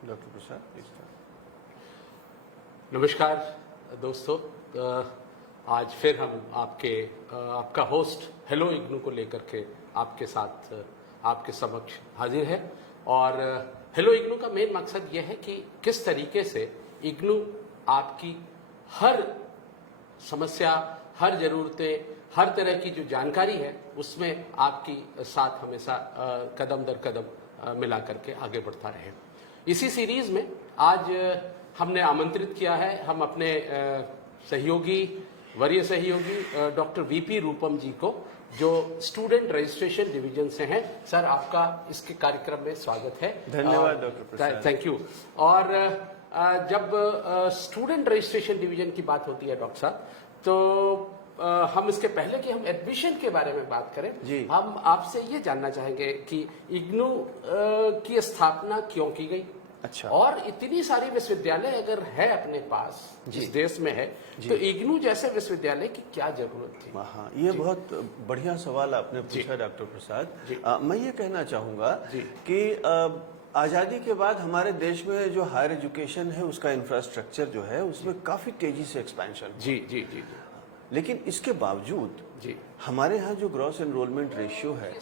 Doctor Prasad please. नमस्कार दोस्तों, आज फिर हम आपका होस्ट हेलो इग्नू को लेकर के आपके साथ आपके समक्ष हाजिर है। और हेलो इग्नू का मेन मकसद यह है कि किस तरीके से इग्नू आपकी हर समस्या, हर ज़रूरतें, हर तरह की जो जानकारी है उसमें आपकी साथ हमेशा कदम दर कदम मिला करके आगे बढ़ता रहे। इसी सीरीज में आज हमने आमंत्रित किया है हम अपने सहयोगी, वरीय सहयोगी डॉक्टर वीपी रूपम जी को, जो स्टूडेंट रजिस्ट्रेशन डिवीजन से हैं। सर, आपका इसके कार्यक्रम में स्वागत है। धन्यवाद डॉक्टर प्रसाद। Thank you. और जब स्टूडेंट रजिस्ट्रेशन डिवीजन की बात होती है डॉक्टर साहब, तो हम इसके पहले कि हम एडमिशन के बारे में बात करें जी, हम आपसे ये जानना चाहेंगे कि इग्नू की स्थापना क्यों की गई। अच्छा। और इतनी सारी विश्वविद्यालय अगर है अपने पास, जिस देश में है, तो इग्नू जैसे विश्वविद्यालय की क्या जरूरत थी? हाँ, ये बहुत बढ़िया सवाल आपने पूछा डॉक्टर प्रसाद। मैं ये कहना चाहूँगा कि आज़ादी के बाद हमारे देश में जो हायर एजुकेशन है उसका इंफ्रास्ट्रक्चर जो है उसमें काफ़ी तेजी से एक्सपेंशन। जी जी जी। लेकिन इसके बावजूद जी हमारे यहाँ जो ग्रॉस एनरोलमेंट रेशियो है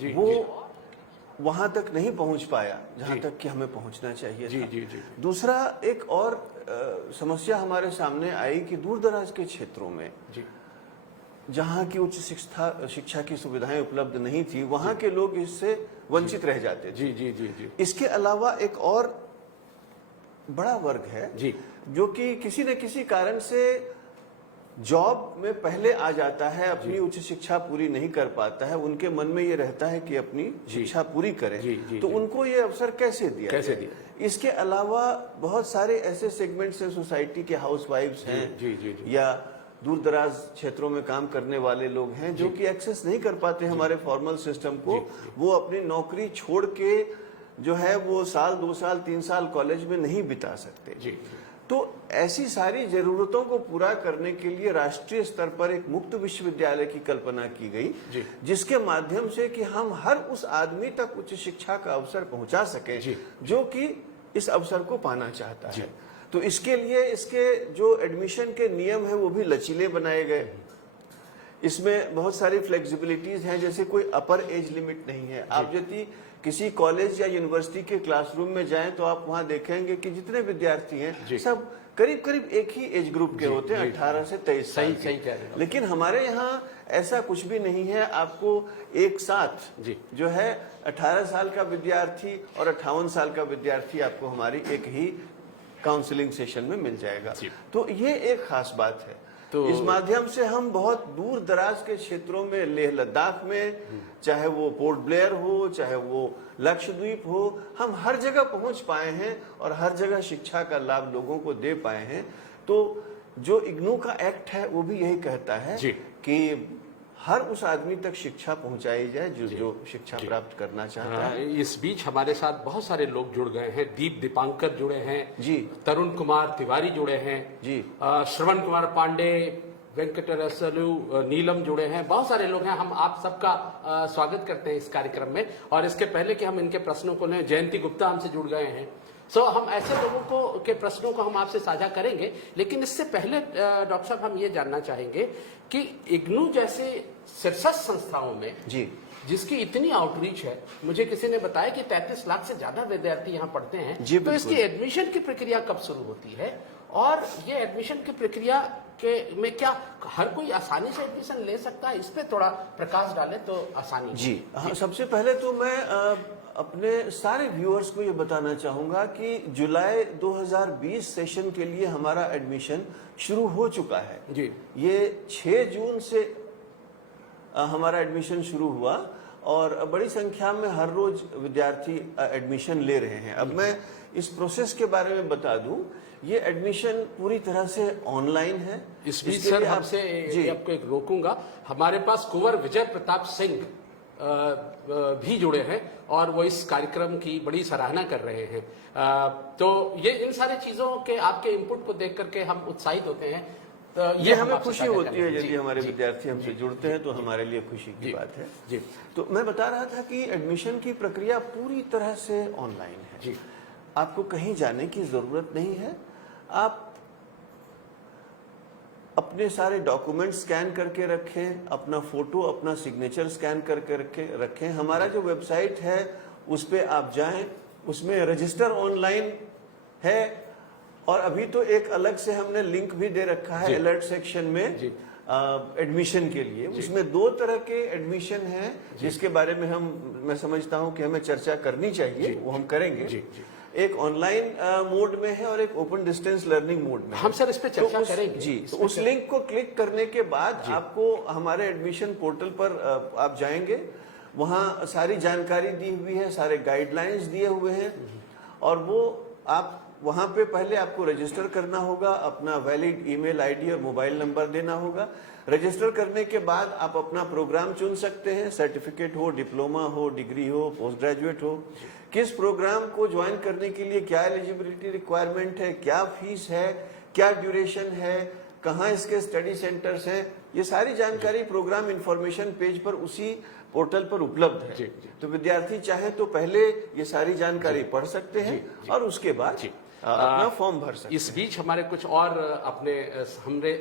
जी वो वहाँ तक नहीं पहुँच पाया जहाँ तक कि हमें पहुँचना चाहिए जी था। जी जी। दूसरा, एक और समस्या हमारे सामने आई कि दूर दराज के क्षेत्रों में जी जहाँ की उच्च शिक्षा की सुविधाएं उपलब्ध नहीं थी, वहाँ के लोग इससे वंचित रह जाते थे। जी जी जी जी। इसके अलावा एक और बड़ा वर्ग है जी जो कि किसी न किसी कारण से जॉब में पहले आ जाता है, अपनी उच्च शिक्षा पूरी नहीं कर पाता है, उनके मन में ये रहता है कि अपनी शिक्षा पूरी करें। तो उनको ये अवसर कैसे दिया जाए? इसके अलावा बहुत सारे ऐसे सेगमेंट्स हैं सोसाइटी के, हाउसवाइफ्स हैं या दूर दराज क्षेत्रों में काम करने वाले लोग हैं जो कि एक्सेस नहीं कर पाते हमारे फॉर्मल सिस्टम को। वो अपनी नौकरी छोड़ के जो है वो साल, 2 साल, 3 साल कॉलेज में नहीं बिता सकते। तो ऐसी सारी जरूरतों को पूरा करने के लिए राष्ट्रीय स्तर पर एक मुक्त विश्वविद्यालय की कल्पना की गई, जिसके माध्यम से कि हम हर उस आदमी तक उच्च शिक्षा का अवसर पहुंचा सके जो कि इस अवसर को पाना चाहता है। तो इसके लिए इसके जो एडमिशन के नियम है वो भी लचीले बनाए गए। इसमें बहुत सारी फ्लेक्सिबिलिटीज हैं, जैसे कोई अपर एज लिमिट नहीं है। आप यदि किसी कॉलेज या यूनिवर्सिटी के क्लासरूम में जाएं तो आप वहां देखेंगे कि जितने विद्यार्थी हैं सब करीब करीब एक ही एज ग्रुप के होते हैं, 18 से 23 साल। सही कह रहे हैं। लेकिन हमारे यहाँ ऐसा कुछ भी नहीं है। आपको एक साथ जो है 18 साल का विद्यार्थी और 58 साल का विद्यार्थी आपको हमारी एक ही काउंसलिंग सेशन में मिल जाएगा। तो ये एक खास बात है। तो इस माध्यम से हम बहुत दूर दराज के क्षेत्रों में, लेह लद्दाख में, चाहे वो पोर्ट ब्लेयर हो, चाहे वो लक्षद्वीप हो, हम हर जगह पहुंच पाए हैं और हर जगह शिक्षा का लाभ लोगों को दे पाए हैं। तो जो इग्नू का एक्ट है वो भी यही कहता है कि हर उस आदमी तक शिक्षा पहुंचाई जाए जो शिक्षा प्राप्त करना चाहता है। इस बीच हमारे साथ बहुत सारे लोग जुड़ गए हैं। दीपांकर जुड़े हैं जी, तरुण कुमार तिवारी जुड़े हैं जी, श्रवण कुमार पांडे, वेंकटरसलू, नीलम जुड़े हैं। बहुत सारे लोग हैं। हम आप सबका स्वागत करते हैं इस कार्यक्रम में। और इसके पहले कि हम इनके प्रश्नों को लें, जयंती गुप्ता हमसे जुड़ गए हैं। हम ऐसे लोगों को के प्रश्नों को हम आपसे साझा करेंगे। लेकिन इससे पहले डॉक्टर साहब हम ये जानना चाहेंगे कि इग्नू जैसे शीर्षस्थ संस्थाओं में जिसकी इतनी आउटरीच है, मुझे किसी ने बताया कि 33 लाख से ज्यादा विद्यार्थी यहाँ पढ़ते हैं। तो इसकी एडमिशन की प्रक्रिया कब शुरू होती है? और ये एडमिशन की प्रक्रिया में क्या हर कोई आसानी से एडमिशन ले सकता है? इस पे थोड़ा प्रकाश डालें तो आसानी। जी हाँ, सबसे पहले तो मैं अपने सारे व्यूअर्स को ये बताना चाहूँगा कि जुलाई 2020 सेशन के लिए हमारा एडमिशन शुरू हो चुका है। जी, ये 6 जून से हमारा एडमिशन शुरू हुआ और बड़ी संख्या में हर रोज विद्यार्थी एडमिशन ले रहे हैं। अब मैं इस प्रोसेस के बारे में बता दूं, ये एडमिशन पूरी तरह से ऑनलाइन है। इस बीच सर आपसे आपको एक रोकूंगा, हमारे पास कुंवर विजय प्रताप सिंह भी जुड़े हैं और वो इस कार्यक्रम की बड़ी सराहना कर रहे हैं। तो ये इन सारी चीजों के आपके इनपुट को देख करके हम उत्साहित होते हैं। ये हमें आपसे खुशी साझा होती है करेंगे। यदि जी, हमारे जी, विद्यार्थी हमसे जुड़ते हैं, तो हमारे लिए खुशी की जी, बात है। जी, तो मैं बता रहा था कि एडमिशन की प्रक्रिया पूरी तरह से ऑनलाइन है। जी, आपको कहीं जाने की जरूरत नहीं है। आप अपने सारे डॉक्यूमेंट स्कैन करके रखें, अपना फोटो, अपना सिग्नेचर स्कैन करके रखें। हमारा जो वेबसाइट है उस पे आप जाएं, उसमें रजिस्टर ऑनलाइन है, और अभी तो एक अलग से हमने लिंक भी दे रखा है जी। अलर्ट सेक्शन में जी। एडमिशन के लिए। उसमें 2 तरह के एडमिशन हैं जिसके बारे में मैं समझता हूं कि हमें चर्चा करनी चाहिए, वो हम करेंगे। जी, जी। एक ऑनलाइन मोड में है और एक ओपन डिस्टेंस लर्निंग मोड में है। हम सर इस पे चर्चा करेंगे। जी, तो उस लिंक को क्लिक करने के बाद आपको हमारे एडमिशन पोर्टल पर आप जाएंगे, वहां सारी जानकारी दी हुई है, सारे गाइडलाइंस दिए हुए हैं, और वो आप वहां पे पहले आपको रजिस्टर करना होगा, अपना वैलिड ईमेल आईडी और मोबाइल नंबर देना होगा। रजिस्टर करने के बाद आप अपना प्रोग्राम चुन सकते हैं, सर्टिफिकेट हो, डिप्लोमा हो, डिग्री हो, पोस्ट ग्रेजुएट हो। किस प्रोग्राम को ज्वाइन करने के लिए क्या एलिजिबिलिटी रिक्वायरमेंट है, क्या फीस है, क्या ड्यूरेशन है, कहाँ इसके स्टडी सेंटर्स हैं, ये सारी जानकारी प्रोग्राम इंफॉर्मेशन पेज पर उसी पोर्टल पर उपलब्ध है। तो विद्यार्थी चाहे तो पहले ये सारी जानकारी पढ़ सकते हैं और उसके बाद अपना फॉर्म भर सकते हैं। इस बीच हमारे कुछ और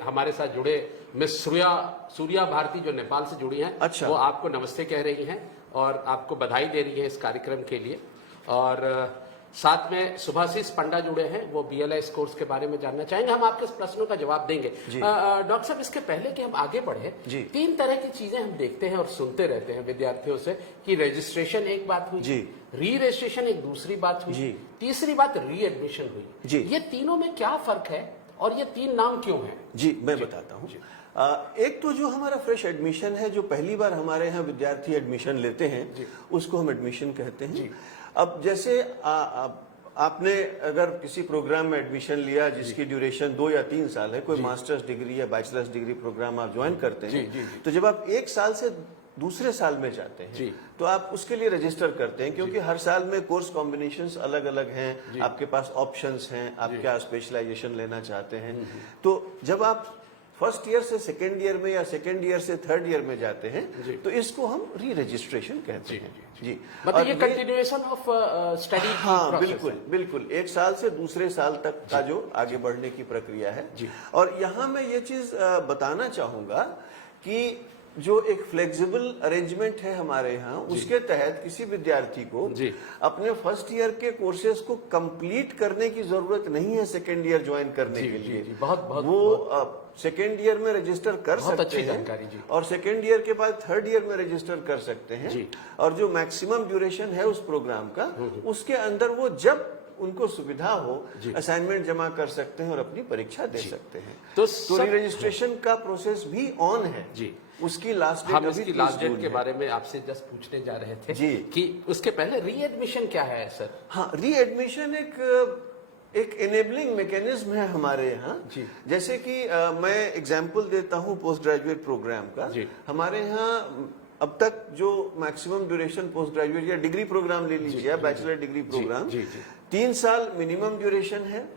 हमारे साथ जुड़े मिस सूर्या भारती जो नेपाल से जुड़ी हैं, अच्छा। वो आपको नमस्ते कह रही हैं और आपको बधाई दे रही है इस कार्यक्रम के लिए। और साथ में सुभाषिष पंडा जुड़े हैं, वो BLS कोर्स के बारे में जानना चाहेंगे। हम आपके प्रश्नों का जवाब देंगे। डॉक्टर साहब, इसके पहले कि हम आगे बढ़े, 3 तरह की चीजें हम देखते हैं और सुनते रहते हैं विद्यार्थियों से कि रजिस्ट्रेशन एक बात हुई, री रजिस्ट्रेशन एक दूसरी बात हुई, तीसरी बात री एडमिशन हुई। ये तीनों में क्या फर्क है और ये 3 नाम क्यों है? जी, मैं बताता हूँ। एक तो जो हमारा फ्रेश एडमिशन है, जो पहली बार हमारे यहाँ विद्यार्थी एडमिशन लेते हैं, उसको हम एडमिशन कहते हैं। अब जैसे आपने अगर किसी प्रोग्राम में एडमिशन लिया जिसकी ड्यूरेशन 2 या 3 साल है, कोई मास्टर्स डिग्री या बैचलर्स डिग्री प्रोग्राम आप ज्वाइन करते हैं, तो जब आप 1 साल से दूसरे साल में जाते हैं तो आप उसके लिए रजिस्टर करते हैं, क्योंकि हर साल में कोर्स कॉम्बिनेशंस अलग अलग हैं, आपके पास ऑप्शंस हैं, आप क्या स्पेशलाइजेशन लेना चाहते हैं। तो जब आप फर्स्ट ईयर से सेकेंड ईयर में या सेकेंड ईयर से थर्ड ईयर में जाते हैं, तो इसको हम री रजिस्ट्रेशन कहते हैं। जी, मतलब ये कंटिन्यूएशन ऑफ स्टडी। हाँ, बिल्कुल बिल्कुल, 1 साल से दूसरे साल तक का जो आगे बढ़ने की प्रक्रिया है। और यहाँ मैं ये चीज बताना चाहूंगा कि जो एक फ्लेक्सिबल अरेंजमेंट है हमारे यहाँ, उसके तहत किसी विद्यार्थी को अपने फर्स्ट ईयर के कोर्सेज को कंप्लीट करने की जरूरत नहीं है सेकेंड ईयर ज्वाइन करने के लिए। वो सेकेंड ईयर में रजिस्टर कर सकते हैं और सेकेंड ईयर के बाद थर्ड ईयर में रजिस्टर कर सकते हैं। और जो मैक्सिमम ड्यूरेशन है उस प्रोग्राम का, उसके अंदर वो जब उनको सुविधा हो असाइनमेंट जमा कर सकते हैं और अपनी परीक्षा दे सकते हैं। तो री रजिस्ट्रेशन का प्रोसेस भी ऑन है। उसकी लास्ट डेट, हम इसकी लास्ट डेट के बारे में आपसे जस्ट पूछने जा रहे थे कि उसके पहले री एडमिशन क्या है सर? हाँ, री एडमिशन एक एनेबलिंग मैकेनिज्म है हमारे यहाँ। जैसे कि मैं एग्जांपल देता हूँ पोस्ट ग्रेजुएट प्रोग्राम का। हमारे यहाँ अब तक जो मैक्सिमम ड्यूरेशन पोस्ट ग्रेजुएट या डिग्री प्रोग्राम ले लीजिए, बैचलर डिग्री प्रोग्राम, 3 साल मिनिमम ड्यूरेशन है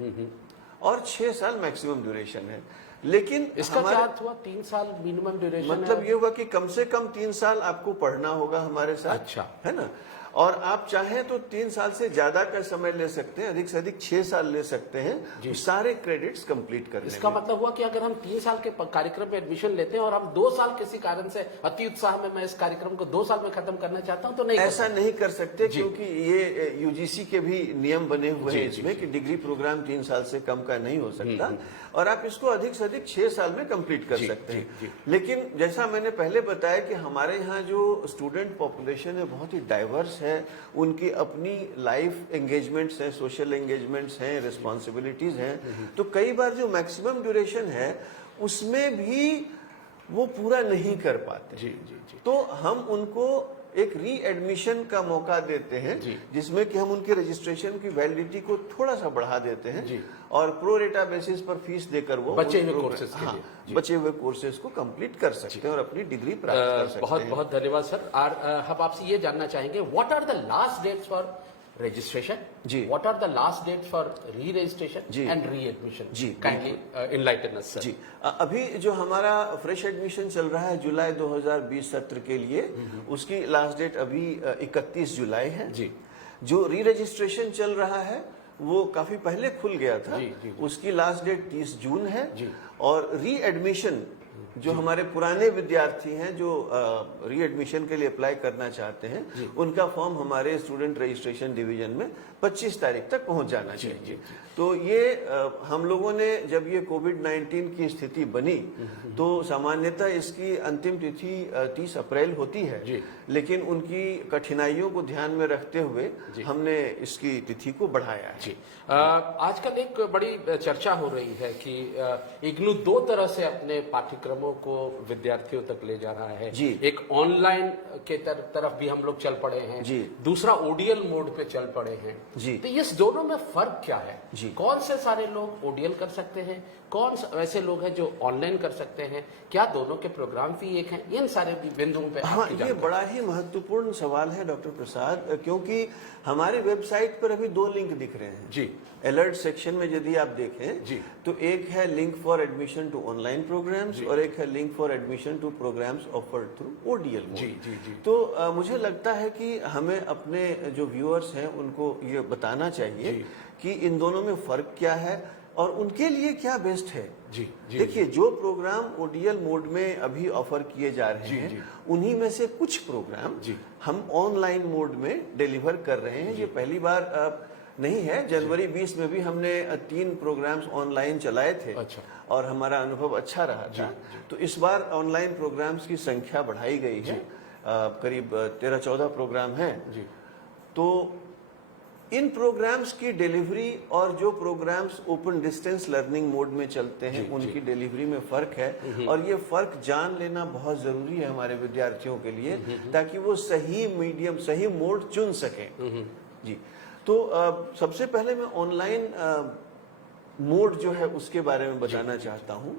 और 6 साल मैक्सिमम ड्यूरेशन है। लेकिन इसका क्या अर्थ हुआ 3 साल मिनिमम ड्यूरेशन? मतलब ये हुआ कि कम से कम 3 साल आपको पढ़ना होगा हमारे साथ। अच्छा, है ना? और आप चाहें तो 3 साल से ज्यादा का समय ले सकते हैं, अधिक से अधिक 6 साल ले सकते हैं सारे क्रेडिट्स कंप्लीट करने में। इसका मतलब हुआ कि अगर हम 3 साल के कार्यक्रम में एडमिशन लेते हैं और हम 2 साल किसी कारण से अति उत्साह में मैं इस कार्यक्रम को 2 साल में खत्म करना चाहता हूं, तो नहीं, ऐसा नहीं कर सकते, क्योंकि ये यूजीसी के भी नियम बने हुए हैं इसमें कि डिग्री प्रोग्राम 3 साल से कम का नहीं हो सकता और आप इसको अधिक से अधिक 6 साल में कंप्लीट कर सकते हैं। लेकिन जैसा मैंने पहले बताया कि हमारे यहाँ जो स्टूडेंट पॉपुलेशन है बहुत ही डाइवर्स है, उनकी अपनी लाइफ एंगेजमेंट्स हैं, सोशल एंगेजमेंट्स हैं, रिस्पॉन्सिबिलिटीज हैं। तो कई बार जो मैक्सिमम ड्यूरेशन है उसमें भी वो पूरा नहीं कर पाते। तो हम उनको एक री एडमिशन का मौका देते हैं, जिसमें कि हम उनके रजिस्ट्रेशन की वैलिडिटी को थोड़ा सा बढ़ा देते हैं और प्रो रेटा बेसिस पर फीस देकर वो बचे हुए कोर्सेज के लिए बचे हुए कोर्सेज को कंप्लीट कर सकते हैं और अपनी डिग्री प्राप्त कर सकते हैं। बहुत बहुत धन्यवाद सर। और हम आपसे ये जानना चाहेंगे, what are the last dates for registration. जी. What are the last dates for re-registration जी. and re-admission? जी, Kindly enlighten us, sir. जी अभी जो हमारा फ्रेश एडमिशन चल रहा है जुलाई 2020 सत्र के लिए, उसकी लास्ट डेट अभी 31 जुलाई है जी. जो री रजिस्ट्रेशन चल रहा है वो काफी पहले खुल गया था, जी, जी, जी. उसकी लास्ट डेट 30 जून है जी. और री एडमिशन जो हमारे पुराने विद्यार्थी हैं जो री एडमिशन के लिए अप्लाई करना चाहते हैं, उनका फॉर्म हमारे स्टूडेंट रजिस्ट्रेशन डिवीजन में 25 तारीख तक पहुंच जाना चाहिए। तो ये हम लोगों ने जब ये कोविड-19 की स्थिति बनी तो सामान्यतः इसकी अंतिम तिथि 30 अप्रैल होती है, लेकिन उनकी कठिनाइयों को ध्यान में रखते हुए हमने इसकी तिथि को बढ़ाया है। जी, आजकल एक बड़ी चर्चा हो रही है कि इग्नू दो तरह से अपने पाठ्यक्रमों को विद्यार्थियों तक ले जा रहा है। जी। एक ऑनलाइन के तरफ भी हम लोग चल पड़े हैं, जी। दूसरा ओडीएल मोड पे चल पड़े हैं। जी। तो इस दोनों में फर्क क्या है? जी। कौन से सारे लोग ओडीएल कर सकते हैं, कौन ऐसे लोग हैं जो ऑनलाइन कर सकते हैं, क्या दोनों के प्रोग्राम भी एक हैं? इन सारे बिंदुओं पे हाँ, आपकी ये जानकारी। बड़ा ही महत्वपूर्ण सवाल है डॉक्टर प्रसाद, क्योंकि हमारी वेबसाइट पर अभी 2 लिंक दिख रहे हैं। जी। अलर्ट सेक्शन में यदि आप देखें जी। तो एक है link for admission to online programmes और एक है link for admission to programmes offered through ODL mode. जी, जी, जी। तो मुझे लगता है कि हमें अपने जो व्यूअर्स हैं उनको ये बताना चाहिए जी। कि इन दोनों में फर्क क्या है और उनके लिए क्या बेस्ट है। जी, जी। देखिए, जो प्रोग्राम ओडीएल मोड में अभी ऑफर किए जा रहे हैं, जी। उन्हीं में से कुछ प्रोग्राम जी। हम ऑनलाइन मोड में डिलीवर कर रहे हैं। ये पहली बार नहीं है, जनवरी 20 में भी हमने 3 प्रोग्राम्स ऑनलाइन चलाए थे। अच्छा। और हमारा अनुभव अच्छा रहा था। तो इस बार ऑनलाइन प्रोग्राम्स की संख्या बढ़ाई गई है, करीब 13-14 प्रोग्राम हैं। जी। तो इन प्रोग्राम्स की डिलीवरी और जो programmes open distance learning mode में चलते हैं उनकी डिलीवरी में फर्क है, और ये फर्क जान लेना बहुत जरूरी है हमारे विद्यार्थियों के लिए, ताकि वो सही मीडियम, सही मोड चुन सकें। जी। तो सबसे पहले मैं ऑनलाइन मोड जो है उसके बारे में बताना चाहता हूँ।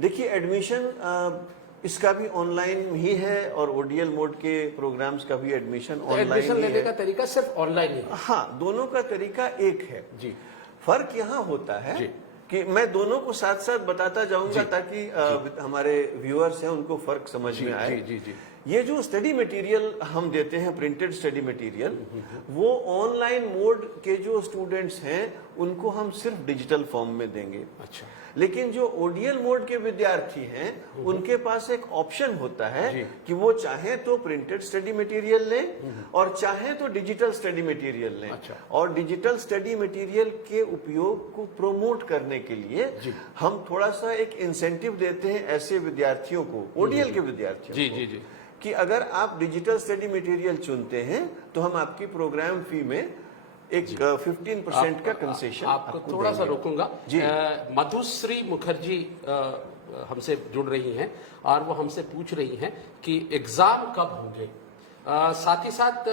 देखिए, एडमिशन इसका भी ऑनलाइन ही है और ओडीएल मोड के प्रोग्राम्स का भी एडमिशन ऑनलाइन एडमिशन ही लेने है। का तरीका सिर्फ ऑनलाइन ही है। हाँ, दोनों का तरीका एक है। जी। फर्क यहाँ होता है जी। कि मैं दोनों को साथ साथ बताता जाऊंगा ताकि हमारे व्यूअर्स हैं उनको फर्क समझ में आए। जी, जी, जी। ये जो स्टडी मटेरियल हम देते हैं, प्रिंटेड स्टडी मटेरियल, वो ऑनलाइन मोड के जो स्टूडेंट्स हैं उनको हम सिर्फ डिजिटल फॉर्म में देंगे। अच्छा। लेकिन जो ओडीएल मोड के विद्यार्थी हैं उनके पास एक ऑप्शन होता है कि वो चाहे तो प्रिंटेड स्टडी मटेरियल लें और चाहे तो डिजिटल स्टडी मटेरियल लें। अच्छा। और डिजिटल स्टडी मटेरियल के उपयोग को प्रमोट करने के लिए हम थोड़ा सा एक इंसेंटिव देते हैं ऐसे विद्यार्थियों को, ओडीएल के विद्यार्थियों जी, को, जी, जी। कि अगर आप डिजिटल स्टडी मटेरियल चुनते हैं तो हम आपकी प्रोग्राम फी में एक 15% का कंसेशन आपको थोड़ा सा रोकूंगा। जी। मधुश्री मुखर्जी हमसे जुड़ रही हैं और वो हमसे पूछ रही हैं कि एग्जाम कब होंगे। साथ ही साथ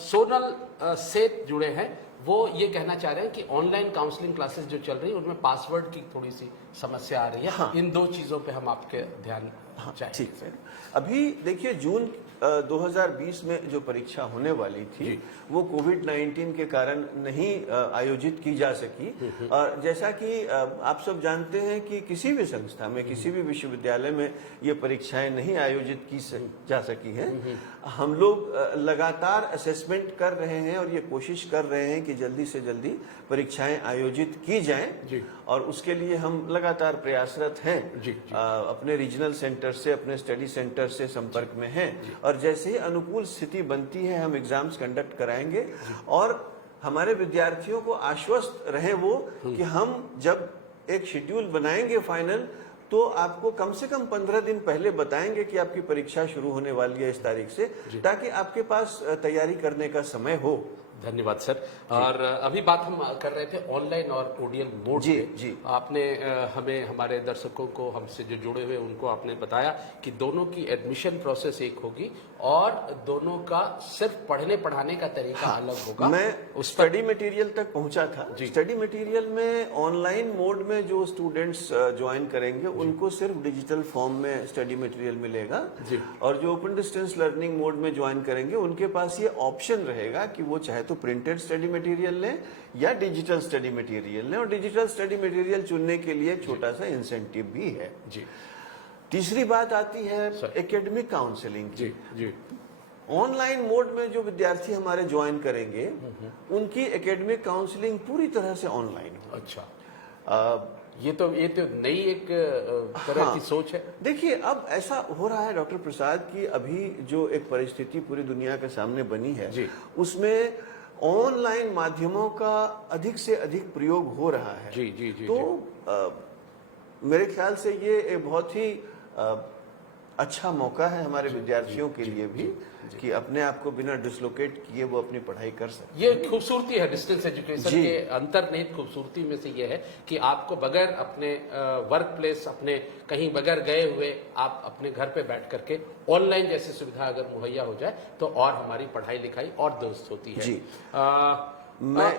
सोनल सेठ जुड़े हैं, वो ये कहना चाह रहे हैं कि ऑनलाइन काउंसलिंग क्लासेस जो चल रही है उनमें पासवर्ड की थोड़ी सी समस्या आ रही है। हाँ। इन 2 चीजों पे हम आपके ध्यान चाहिए। ठीक है। अभी देखिए, जून 2020 में जो परीक्षा होने वाली थी वो कोविड-19 के कारण नहीं आयोजित की जा सकी। और जैसा कि आप सब जानते हैं कि किसी भी संस्था में, किसी भी विश्वविद्यालय में ये परीक्षाएं नहीं आयोजित की जा सकी हैं। हम लोग लगातार असेसमेंट कर रहे हैं और ये कोशिश कर रहे हैं कि जल्दी से जल्दी परीक्षाएं आयोजित की जाएं, और उसके लिए हम लगातार प्रयासरत हैं। अपने रीजनल सेंटर से, अपने स्टडी सेंटर से संपर्क में हैं, और जैसे ही अनुकूल स्थिति बनती है हम एग्जाम्स कंडक्ट कराएंगे। और हमारे विद्यार्थियों को आश्वस्त रहे वो कि हम जब एक शेड्यूल बनाएंगे फाइनल, तो आपको कम से कम 15 दिन पहले बताएंगे कि आपकी परीक्षा शुरू होने वाली है इस तारीख से, ताकि आपके पास तैयारी करने का समय हो। धन्यवाद सर। और अभी बात हम कर रहे थे ऑनलाइन और ओडीएल मोड जी, पे। जी। आपने हमें, हमारे दर्शकों को, हमसे जो जुड़े हुए उनको आपने बताया कि दोनों की एडमिशन प्रोसेस एक होगी और दोनों का सिर्फ पढ़ने पढ़ाने का तरीका अलग होगा। मैं उस पर स्टडी मटेरियल तक पहुंचा था। स्टडी मटेरियल में ऑनलाइन मोड में जो स्टूडेंट्स ज्वाइन करेंगे उनको सिर्फ डिजिटल फॉर्म में स्टडी मटेरियल मिलेगा जी। और जो ओपन डिस्टेंस लर्निंग मोड में ज्वाइन करेंगे उनके पास ये ऑप्शन रहेगा कि वो चाहे तो प्रिंटेड स्टडी मटेरियल लें या डिजिटल स्टडी मटेरियल लें, और डिजिटल स्टडी मटेरियल चुनने के लिए छोटा सा इंसेंटिव भी है जी। तीसरी बात आती है एकेडमिक काउंसलिंग की। जी जी। ऑनलाइन मोड में जो विद्यार्थी हमारे ज्वाइन करेंगे उनकी एकेडमिक काउंसलिंग पूरी तरह से ऑनलाइन हो। अच्छा, ये तो नई एक तरह की सोच है। देखिए, अब ऐसा हो रहा है डॉक्टर प्रसाद की अभी जो एक परिस्थिति पूरी दुनिया के सामने बनी है जी। उसमें ऑनलाइन माध्यमों का अधिक से अधिक प्रयोग हो रहा है। जी जी जी। तो मेरे ख्याल से ये एक बहुत ही अच्छा मौका है हमारे विद्यार्थियों के लिए भी कि अपने आप को बिना डिसलोकेट किए वो अपनी पढ़ाई कर सकते। ये खूबसूरती है डिस्टेंस एजुकेशन के अंतर्निहित खूबसूरती में से ये है कि आपको बगैर अपने वर्क प्लेस, अपने कहीं बगैर गए हुए आप अपने घर पे बैठ करके ऑनलाइन जैसी सुविधा अगर मुहैया हो जाए तो और हमारी पढ़ाई लिखाई और दुरुस्त होती है। जी। मैं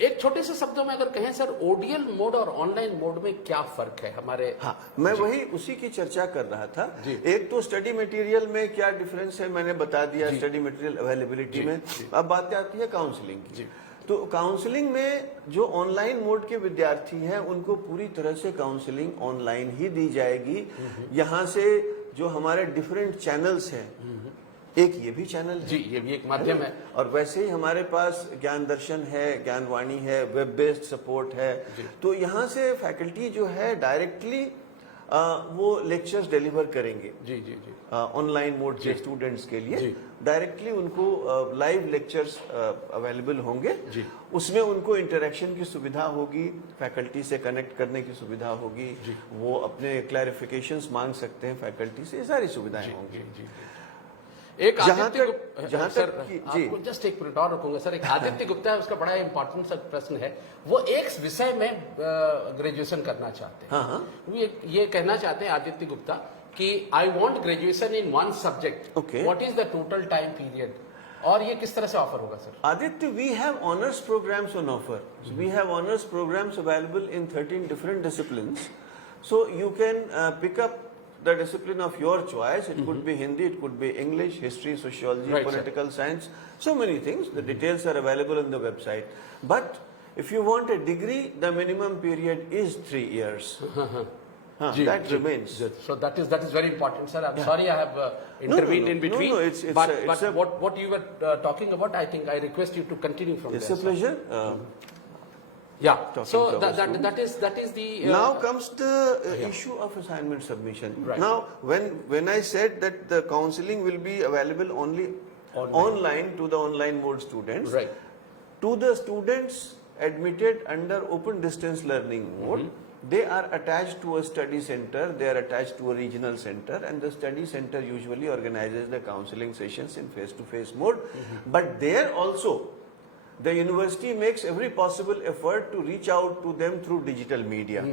एक छोटे से शब्दों में अगर कहें सर, ओडीएल मोड और ऑनलाइन मोड में क्या फर्क है हमारे? हाँ, मैं वही उसी की चर्चा कर रहा था। एक तो स्टडी मटेरियल में क्या डिफरेंस है मैंने बता दिया, स्टडी मटेरियल अवेलेबिलिटी में। अब बात आती है काउंसलिंग की। तो काउंसलिंग में जो ऑनलाइन मोड के विद्यार्थी हैं उनको पूरी तरह से काउंसलिंग ऑनलाइन ही दी जाएगी। यहाँ से जो हमारे डिफरेंट चैनल्स हैं, एक ये भी चैनल है जी, ये भी एक माध्यम है, और वैसे ही हमारे पास ज्ञान दर्शन है, ज्ञानवाणी है, वेब बेस्ड सपोर्ट है। तो यहाँ से फैकल्टी जो है डायरेक्टली वो लेक्चर्स डिलीवर करेंगे जी जी जी ऑनलाइन मोड के स्टूडेंट्स के लिए। डायरेक्टली उनको लाइव लेक्चर्स अवेलेबल होंगे। उसमें उनको इंटरेक्शन की सुविधा होगी, फैकल्टी से कनेक्ट करने की सुविधा होगी, वो अपने क्लैरिफिकेशंस मांग सकते हैं फैकल्टी से, ये सारी सुविधाएं होंगी। एक जहां आदित्य तक आपको जस्ट एक मिनट और रखूंगा सर। एक आदित्य गुप्ता है, उसका बड़ा इंपॉर्टेंट सा प्रश्न है। वो एक विषय में ग्रेजुएशन करना चाहते हैं। हाँ। वो ये कहना चाहते हैं आदित्य गुप्ता कि I want graduation in one subject, what is the total time period, और ये किस तरह से ऑफर होगा sir? Aditya, we have honors programs on offer. So we have honors programs available in 13 different disciplines. So you can pick up the discipline of your choice. It could be Hindi, it could be English, history, sociology, political science, so many things. The details are available on the website. But if you want a degree, the minimum period is 3 years. That remains. So that is very important, sir. I'm sorry I have intervened in between. No, it's but what you were talking about, I think I request you to continue from there. It's a pleasure. Yeah. So that is the. Now comes the issue of assignment submission. Right. Now, when I said that the counseling will be available only online to the online mode students, right, to the students admitted under open distance learning mode, they are attached to a study center, they are attached to a regional center, and the study center usually organizes the counseling sessions in face-to-face mode. But there also, the university makes every possible effort to reach out to them through digital media.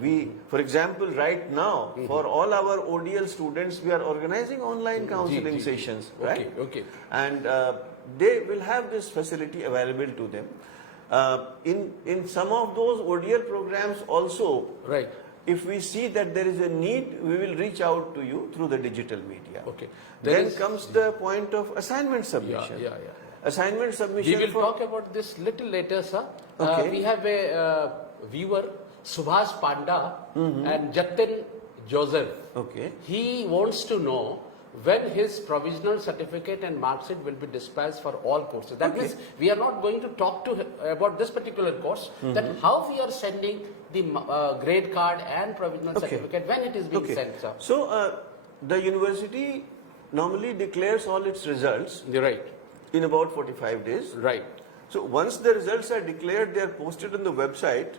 We, for example, right now, for all our ODL students, we are organizing online counseling sessions, right? Okay. And they will have this facility available to them. In some of those ODL programs also, right, if we see that there is a need, we will reach out to you through the digital media. Okay. Then comes the point of assignment submission. Yeah. Assignment submission. We will talk about this little later, sir. Okay. We have a viewer, Subhash Panda and Jatin Joseph. Okay. He wants to know when his provisional certificate and mark sheet will be dispatched for all courses. That means we are not going to talk to him about this particular course, that how we are sending the grade card and provisional certificate, when it is being sent, sir. So, the university normally declares all its results in about 45 days. Right. So, once the results are declared, they are posted on the website.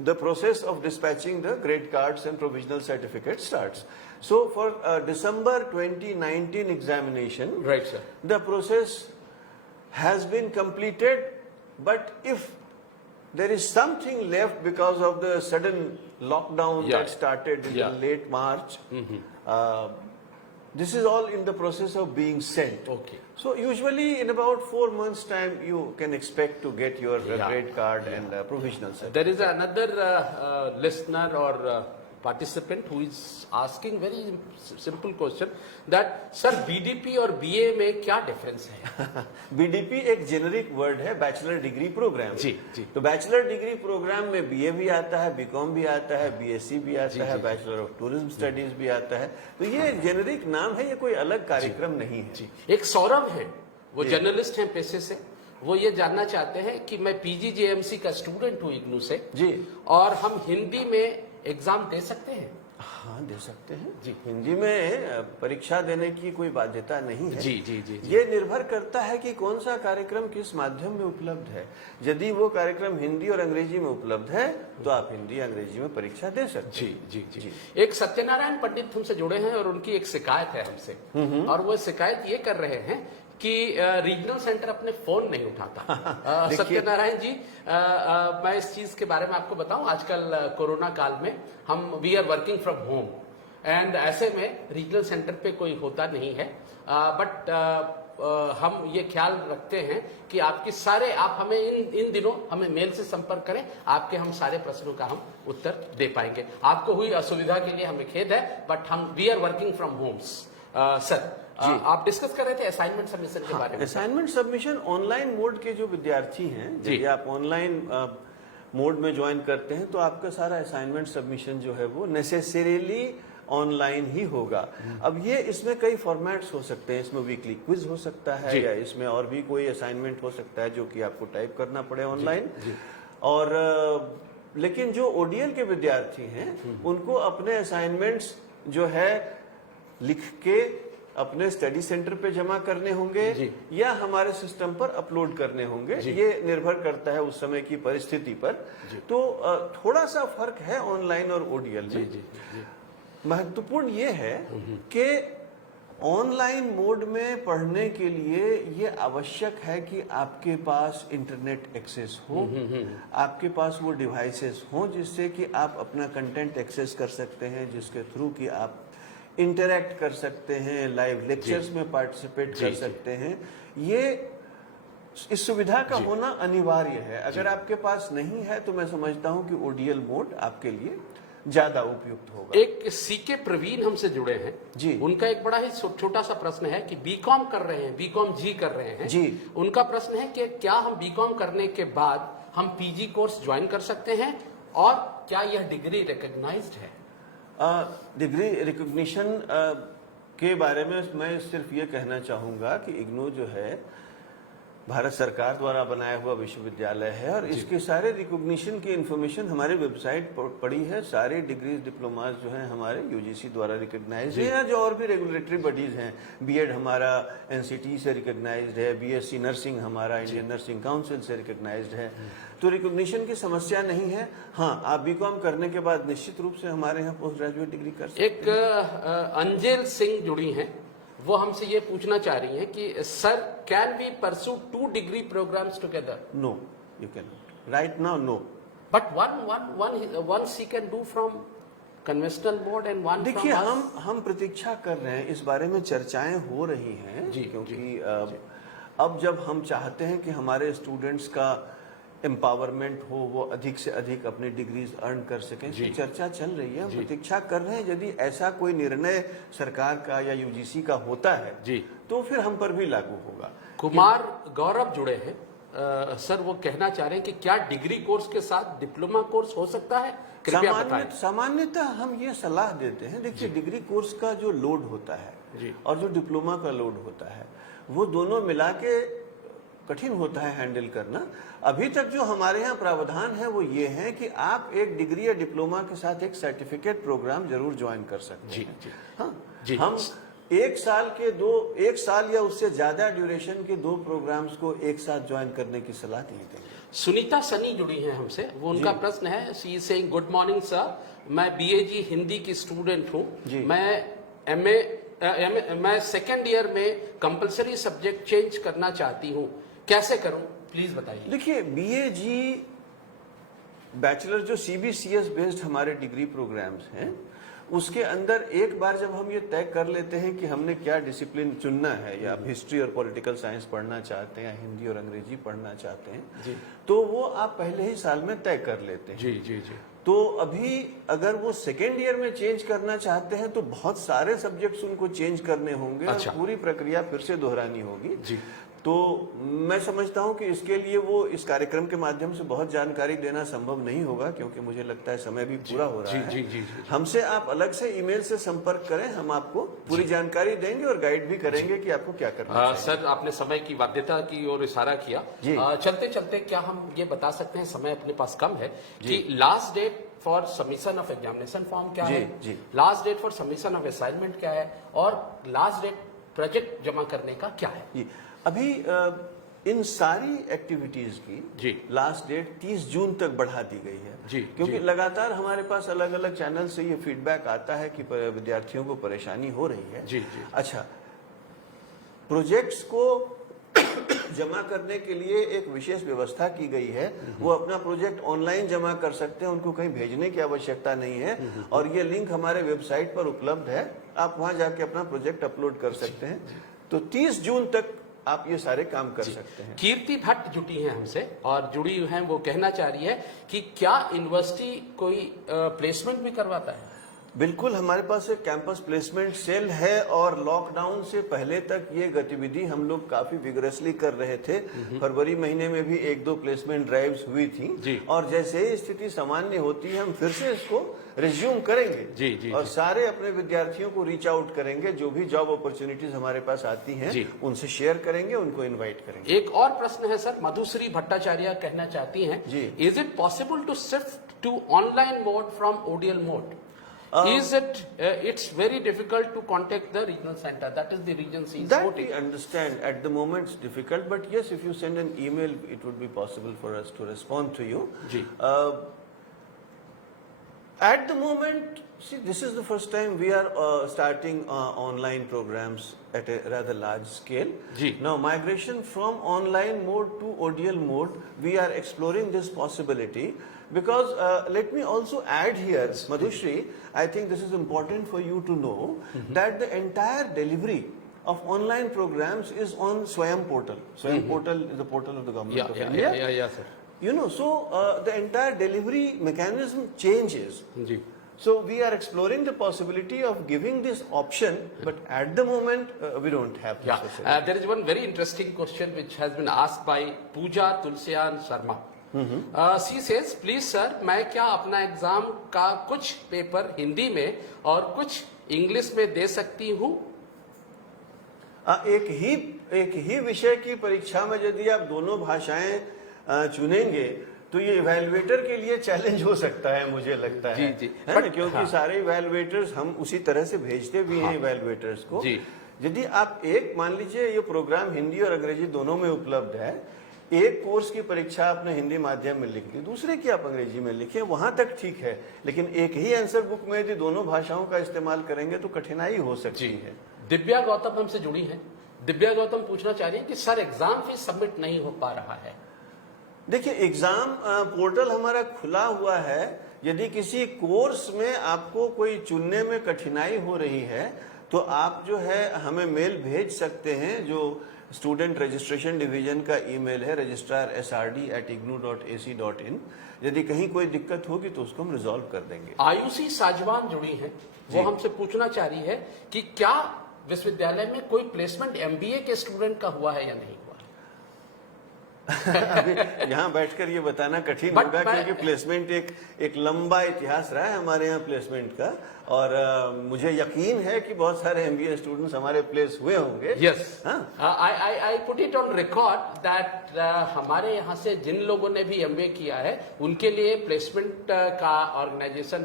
The process of dispatching the grade cards and provisional certificates starts. So, for December 2019 examination, right, sir, the process has been completed, but if there is something left because of the sudden lockdown that started in late March, This is all in the process of being sent. Okay. So usually in about 4 months time you can expect to get your grade card and provisional certificate. There is another listener or participant who is asking very simple question that sir BDP और BA में क्या difference है? BDP एक generic word है bachelor degree programme. जी, जी। तो bachelor degree programme में BA भी आता है, BCom भी आता है, BSc भी आता है, बैचलर ऑफ टूरिज्म स्टडीज भी आता है। तो ये जेनरिक नाम है, ये कोई अलग कार्यक्रम नहीं है। जी। एक सौरभ है, वो जर्नलिस्ट हैं पेशे से, वो ये जानना चाहते हैं कि मैं PGJMC का स्टूडेंट हूँ इग्नू से जी, और हम हिंदी में एग्जाम दे सकते हैं? हाँ दे सकते हैं जी। हिंदी में परीक्षा देने की कोई बाध्यता नहीं है। जी जी जी, जी। ये निर्भर करता है कि कौन सा कार्यक्रम किस माध्यम में उपलब्ध है। यदि वो कार्यक्रम हिंदी और अंग्रेजी में उपलब्ध है तो आप हिंदी अंग्रेजी में परीक्षा दे सकते हैं। जी जी जी। एक सत्यनारायण पंडित हमसे जुड़े हैं और उनकी एक शिकायत है हमसे, और वो शिकायत ये कर रहे हैं कि रीजनल सेंटर अपने फोन नहीं उठाता। सत्यनारायण जी, मैं इस चीज के बारे में आपको बताऊं, आजकल कोरोना काल में we are working from home and ऐसे में रीजनल सेंटर पे कोई होता नहीं है, बट हम ये ख्याल रखते हैं कि आप हमें इन दिनों हमें मेल से संपर्क करें, आपके हम सारे प्रश्नों का हम उत्तर दे पाएंगे। आपको हुई असुविधा के लिए हमें खेद है, but we are working from homes. Sir आप डिस्कस कर रहे थे असाइनमेंट सबमिशन के बारे में। असाइनमेंट सबमिशन ऑनलाइन मोड के जो विद्यार्थी हैं, यदि आप ऑनलाइन मोड में ज्वाइन करते हैं तो आपका सारा असाइनमेंट सबमिशन जो है वो नेसेसरीली ऑनलाइन ही होगा। अब ये इसमें कई फॉर्मेट्स हो सकते हैं, इसमें वीकली क्विज हो सकता है या इसमें और भी कोई असाइनमेंट हो सकता है जो कि आपको टाइप करना पड़े ऑनलाइन। और लेकिन जो ओडीएल के विद्यार्थी हैं उनको अपने असाइनमेंट्स जो है लिख के अपने स्टडी सेंटर पे जमा करने होंगे या हमारे सिस्टम पर अपलोड करने होंगे। ये निर्भर करता है उस समय की परिस्थिति पर। तो थोड़ा सा फर्क है ऑनलाइन और ओडीएल में। महत्वपूर्ण ये है कि ऑनलाइन मोड में पढ़ने के लिए ये आवश्यक है कि आपके पास इंटरनेट एक्सेस हो, आपके पास वो डिवाइसेस हो जिससे कि आप अपना कंटेंट एक्सेस कर सकते हैं, जिसके थ्रू कि आप इंटरैक्ट कर सकते हैं, लाइव लेक्चर्स में पार्टिसिपेट कर सकते हैं। ये इस सुविधा का होना अनिवार्य है। अगर आपके पास नहीं है तो मैं समझता हूं कि ओडीएल मोड आपके लिए ज्यादा उपयुक्त होगा। एक सीके प्रवीण हमसे जुड़े हैं जी, उनका एक बड़ा ही छोटा सा प्रश्न है कि बीकॉम कर रहे हैं, बीकॉम जी कर रहे हैं जी। उनका प्रश्न है कि क्या हम बीकॉम करने के बाद हम पीजी कोर्स ज्वाइन कर सकते हैं और क्या यह डिग्री रिकॉग्नाइज्ड है? डिग्री रिकॉग्निशन के बारे में मैं सिर्फ ये कहना चाहूँगा कि इग्नू जो है भारत सरकार द्वारा बनाया हुआ विश्वविद्यालय है और इसके सारे रिकॉग्निशन की इंफॉर्मेशन हमारे वेबसाइट पर पड़ी है। सारे डिग्रीज डिप्लोमास जो हैं हमारे यूजीसी द्वारा रिकॉग्नाइज्ड है, जो और भी रेगुलेटरी बॉडीज हैं। बीएड हमारा एनसीटी से रिकॉग्नाइज्ड है, बीएससी नर्सिंग हमारा इंडियन नर्सिंग काउंसिल से रिकॉग्नाइज्ड है। तो रिकॉग्निशन की समस्या नहीं है। हाँ, आप बीकॉम करने के बाद निश्चित रूप से हमारे यहाँ पोस्ट ग्रेजुएट डिग्री कर सकते हैं। एक अंजेल सिंह जुड़ी हैं, वो हमसे ये पूछना चाह रही हैं कि sir can we pursue 2 degree programmes together? No, you can not right now, no. But one she can do from conventional board and one. देखिए, हम प्रतीक्षा कर रहे हैं, इस बारे में चर्चाएं हो रही हैं जी, क्योंकि अब जब हम चाहते हैं कि हमारे स्टूडेंट्स का एम्पावरमेंट हो, वो अधिक से अधिक अपनी डिग्रीज अर्न कर सकें, तो चर्चा चल रही है। हम प्रतीक्षा कर रहे हैं, यदि ऐसा कोई निर्णय सरकार का या यूजीसी का होता है जी, तो फिर हम पर भी लागू होगा। कुमार गौरव जुड़े हैं, सर वो कहना चाह रहे हैं कि क्या डिग्री कोर्स के साथ डिप्लोमा कोर्स हो सकता है? कृपया बताएं। सामान्यतः हम ये सलाह देते हैं, देखिए डिग्री कोर्स का जो लोड होता है और जो डिप्लोमा का लोड होता है वो दोनों मिला के कठिन होता है हैंडल करना। अभी तक जो हमारे यहाँ प्रावधान है वो ये है कि आप एक डिग्री या डिप्लोमा के साथ एक सर्टिफिकेट प्रोग्राम जरूर ज्वाइन कर सकते हैं। हाँ, हम 1 साल या उससे ज्यादा ड्यूरेशन के 2 प्रोग्राम्स को एक साथ ज्वाइन करने की सलाह दी गई। सुनीता सनी जुड़ी हैं हमसे, वो उनका प्रश्न है, she is saying good morning sir, मैं बीएजी हिंदी की स्टूडेंट हूँ, मैं 2nd ईयर में कंपलसरी सब्जेक्ट चेंज करना चाहती हूँ, कैसे करूं? प्लीज बताइए। देखिए, बीएजी बैचलर जो सीबीसीएस बेस्ड हमारे डिग्री प्रोग्राम्स हैं उसके अंदर एक बार जब हम ये तय कर लेते हैं कि हमने क्या डिसिप्लिन चुनना है, या हिस्ट्री और पॉलिटिकल साइंस पढ़ना चाहते हैं या हिंदी और अंग्रेजी पढ़ना चाहते हैं, तो वो आप पहले ही साल में तय कर लेते हैं। जी जी जी। तो अभी अगर वो सेकेंड ईयर में चेंज करना चाहते हैं तो बहुत सारे सब्जेक्ट्स उनको चेंज करने होंगे। अच्छा। और पूरी प्रक्रिया फिर से दोहरानी होगी जी। तो मैं समझता हूं कि इसके लिए वो इस कार्यक्रम के माध्यम से बहुत जानकारी देना संभव नहीं होगा, क्योंकि मुझे लगता है समय भी पूरा हो रहा है। जी जी जी। हमसे आप अलग से ईमेल से संपर्क करें, हम आपको पूरी जानकारी देंगे और गाइड भी करेंगे कि आपको क्या करना चाहिए। सर, आपने समय की बाध्यता की ओर इशारा किया। चलते चलते क्या हम ये बता सकते हैं, समय अपने पास कम है, कि last date for submission of examination form क्या है, last date for submission of assignment क्या है, और लास्ट डेट प्रोजेक्ट जमा करने का क्या है? अभी इन सारी एक्टिविटीज की लास्ट डेट 30 जून तक बढ़ा दी गई है, क्योंकि लगातार हमारे पास अलग अलग चैनल से ये फीडबैक आता है कि विद्यार्थियों को परेशानी हो रही है। अच्छा, प्रोजेक्ट्स को जमा करने के लिए एक विशेष व्यवस्था की गई है। वो अपना प्रोजेक्ट ऑनलाइन जमा कर सकते हैं, उनको कहीं भेजने की आवश्यकता नहीं है। और ये लिंक हमारे वेबसाइट पर उपलब्ध है, आप वहां जाके अपना प्रोजेक्ट अपलोड कर सकते हैं। तो 30 जून तक आप ये सारे काम कर सकते हैं। कीर्ति भट्ट जुटी हैं हमसे और जुड़ी हैं, वो कहना चाह रही है कि क्या यूनिवर्सिटी कोई प्लेसमेंट भी करवाता है? बिल्कुल, हमारे पास एक कैंपस प्लेसमेंट सेल है और लॉकडाउन से पहले तक ये गतिविधि हम लोग काफी विगरसली कर रहे थे। फरवरी महीने में भी 1-2 प्लेसमेंट ड्राइव्स हुई थी और जैसे ही स्थिति सामान्य होती है हम फिर से इसको रिज्यूम करेंगे और सारे अपने विद्यार्थियों को रीच आउट करेंगे। जो भी जॉब अपॉर्चुनिटीज हमारे पास आती हैं उनसे शेयर करेंगे, उनको इन्वाइट करेंगे। एक और प्रश्न है सर, मधुश्री भट्टाचार्य कहना चाहती हैं, is it possible to shift to online mode from ODL mode? Is it? It's very difficult to contact the regional center. That is the region C. That we understand. At the moment, it's difficult, but yes, if you send an email, it would be possible for us to respond to you. At the moment, see, this is the first time we are starting online programs at a rather large scale. Now, migration from online mode to ODL mode, we are exploring this possibility. Because let me also add here, Madhushri, I think this is important for you to know that the entire delivery of online programs is on Swayam portal. Swayam portal is the portal of the government of India. Yeah, sir. You know, so the entire delivery mechanism changes. So we are exploring the possibility of giving this option, but at the moment we don't have this. There is one very interesting question which has been asked by Pooja Tulsian Sharma. She says, please sir, मैं क्या अपना exam का कुछ paper Hindi में और कुछ English में दे सकती हूँ? एक ही विषय की परीक्षा में यदि आप दोनों भाषाएं चुनेंगे तो ये इवैल्यूएटर के लिए चैलेंज हो सकता है, मुझे लगता है। है ना? क्योंकि सारे इवैल्यूएटर्स हम उसी तरह से भेजते भी हैं इवैल्यूएटर्स को। यदि आप मान लीजिए ये प्रोग्राम हिंदी और अंग्रेजी दोनों में उपलब्ध है, एक कोर्स की परीक्षा आपने हिंदी माध्यम में लिख ली, दूसरे की आप अंग्रेजी में लिखे, वहां तक ठीक है। लेकिन एक ही आंसर बुक में यदि दोनों भाषाओं का इस्तेमाल करेंगे तो कठिनाई हो सकती है। दिव्या गौतम हमसे जुड़ी है। दिव्या गौतम पूछना चाह रही है कि सर एग्जाम फीस सबमिट नहीं हो पा रहा है। देखिए, एग्जाम पोर्टल हमारा खुला हुआ है। यदि किसी कोर्स में आपको कोई चुनने में कठिनाई हो रही है तो आप जो है हमें मेल भेज सकते हैं, जो स्टूडेंट रजिस्ट्रेशन डिवीजन का ईमेल है registrarSRD@ignou.ac.in। यदि कहीं कोई दिक्कत होगी तो उसको हम रिजॉल्व कर देंगे। आयुषी साजवान जुड़ी है, वो हमसे पूछना चाह रही है कि क्या विश्वविद्यालय में कोई प्लेसमेंट MBA के स्टूडेंट का हुआ है या नहीं हुआ? अभी यहाँ बैठकर ये बताना कठिन होगा, क्योंकि प्लेसमेंट एक लंबा इतिहास रहा है हमारे यहाँ प्लेसमेंट का, और मुझे यकीन है कि बहुत सारे MBA स्टूडेंट्स हमारे प्लेस हुए होंगे। Yes, I put it on record that हमारे यहाँ से जिन लोगों ने भी MBA किया है उनके लिए प्लेसमेंट का ऑर्गेनाइजेशन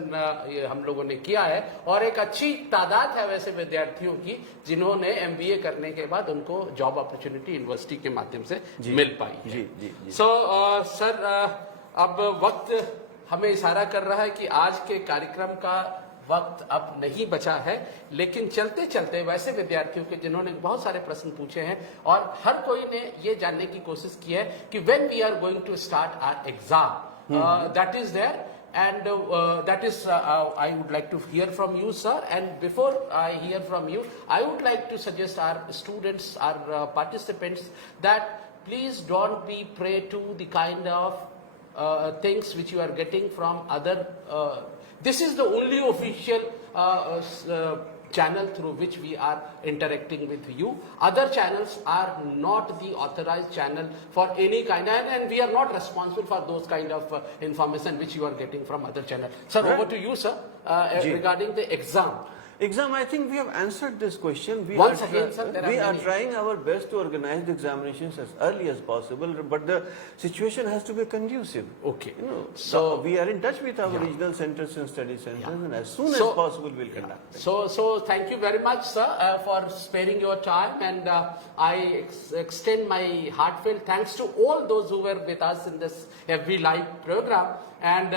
हम लोगों ने किया है, और एक अच्छी तादाद है वैसे विद्यार्थियों की जिन्होंने MBA करने के बाद उनको जॉब अपॉर्चुनिटी यूनिवर्सिटी के माध्यम से मिल पाई है। सो सर, अब वक्त हमें इशारा कर रहा है कि आज के कार्यक्रम का वक्त अब नहीं बचा है, लेकिन चलते चलते वैसे विद्यार्थियों के जिन्होंने बहुत सारे प्रश्न पूछे हैं और हर कोई ने ये जानने की कोशिश की है कि when we are going to start our exam, that is there and that is I would like to hear from you, sir. And before I hear from you, I would like to suggest our students, our participants, that please don't be prey to the kind of things which you are getting from other. This is the only official channel through which we are interacting with you. Other channels are not the authorized channel for any kind, and we are not responsible for those kind of information which you are getting from other channel. Sir, Right. over to you, sir, regarding the exam. Exam, I think we have answered this question. Once again, sir, there are we are many- trying our best to organize the examinations as early as possible, but the situation has to be conducive. Okay. You know, So- we are in touch with our Yeah. regional centers and study centers, Yeah. and as soon So- as possible we'll conduct them. So thank you very much, sir, for sparing your time, and I extend my heartfelt thanks to all those who were with us in this FB Live program, and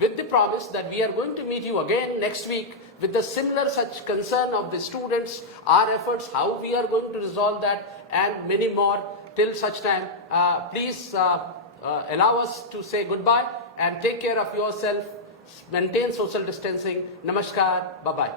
with the promise that we are going to meet you again next week with the similar such concern of the students, our efforts, how we are going to resolve that, and many more. Till such time, please allow us to say goodbye and take care of yourself. Maintain social distancing. Namaskar. Bye-bye.